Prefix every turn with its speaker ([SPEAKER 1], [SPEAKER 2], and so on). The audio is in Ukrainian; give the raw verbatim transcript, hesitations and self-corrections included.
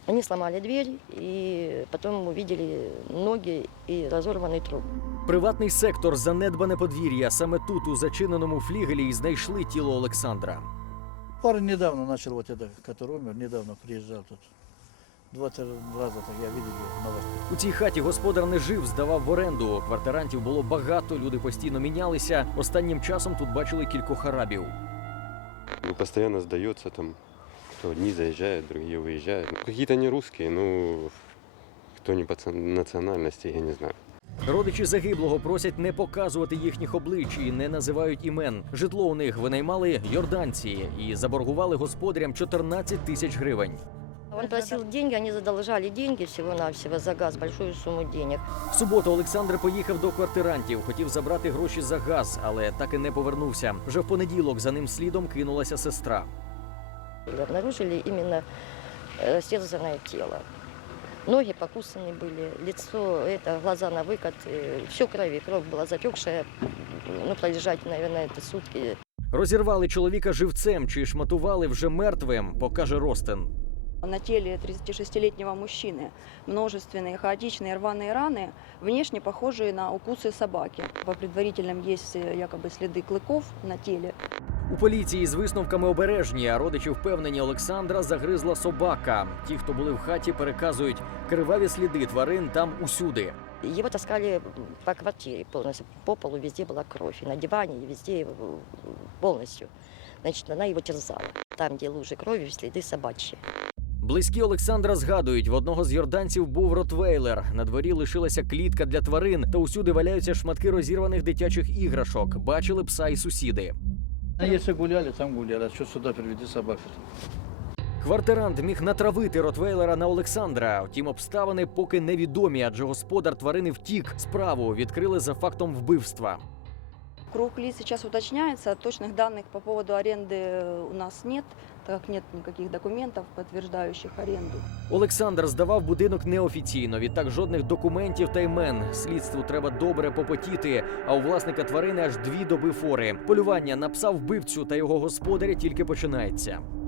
[SPEAKER 1] Они сломали дверь и потом увидели ноги и разорванный труп.
[SPEAKER 2] Приватний сектор, занедбане подвір'я. Саме тут, у зачиненому флігелі, і знайшли тіло Олександра.
[SPEAKER 3] Парень недавно начал, вот это, который умер, недавно приезжал тут. Два-три раза так я видел его в новостях.
[SPEAKER 2] У цій хаті господар не жив, здавав в оренду. Квартирантів було багато, люди постійно мінялися. Останнім часом тут бачили кількох арабів.
[SPEAKER 4] Ну, постоянно сдается там, кто одни заезжают, другие выезжают. Ну, какие-то не русские, ну, кто не по ц- национальности, я не знаю.
[SPEAKER 2] Родичі загиблого просять не показувати їхніх облич і не називають імен. Житло у них винаймали йорданці і заборгували господарям чотирнадцять тисяч гривень.
[SPEAKER 1] Он просил деньги, они задолжали деньги всего-навсего за газ, большую сумму денег.
[SPEAKER 2] В суботу Олександр поїхав до квартирантів, хотів забрати гроші за газ, але так і не повернувся. Вже в понеділок за ним слідом кинулася сестра.
[SPEAKER 1] Обнаружили именно растерзанное тело. Ноги покусаны были, лицо, это, глаза на выкат, все крови, кровь была запекшая, ну, пролежать, наверное, это сутки.
[SPEAKER 2] Розірвали чоловіка живцем чи шматували вже мертвим, покаже Ростин.
[SPEAKER 5] На теле тридцатишестилетнего мужчины множественные хаотичные рваные раны, внешне похожие на укусы собаки. По предварительным есть якобы следы клыков на теле.
[SPEAKER 2] У поліції з висновками обережні, а родичі впевнені, Олександра загризла собака. Ті, хто були в хаті, переказують, криваві сліди тварин там усюди.
[SPEAKER 1] Его таскали по квартире полностью, по полу везде была кровь, и на диване, и везде полностью. Значит, она его терзала. Там, где лужи крови, следы собачьи.
[SPEAKER 2] Близькі Олександра згадують, в одного з йорданців був ротвейлер. На дворі лишилася клітка для тварин, та усюди валяються шматки розірваних дитячих іграшок. Бачили пса і сусіди.
[SPEAKER 3] А если гуляли, там гуляли, а что сюда приведи собаку?
[SPEAKER 2] Квартирант міг натравити ротвейлера на Олександра. Втім, обставини поки невідомі, адже господар тварини втік. Справу відкрили за фактом вбивства.
[SPEAKER 5] Круг лиц сейчас уточняется, точных данных по поводу аренды у нас нет, так как нет никаких документов, подтверждающих аренду.
[SPEAKER 2] Олександр здавав будинок неофіційно, відтак жодних документів та імен. Слідству треба добре попотіти, а у власника тварини аж дві доби фори. Полювання на пса-вбивцю та його господаря тільки починається.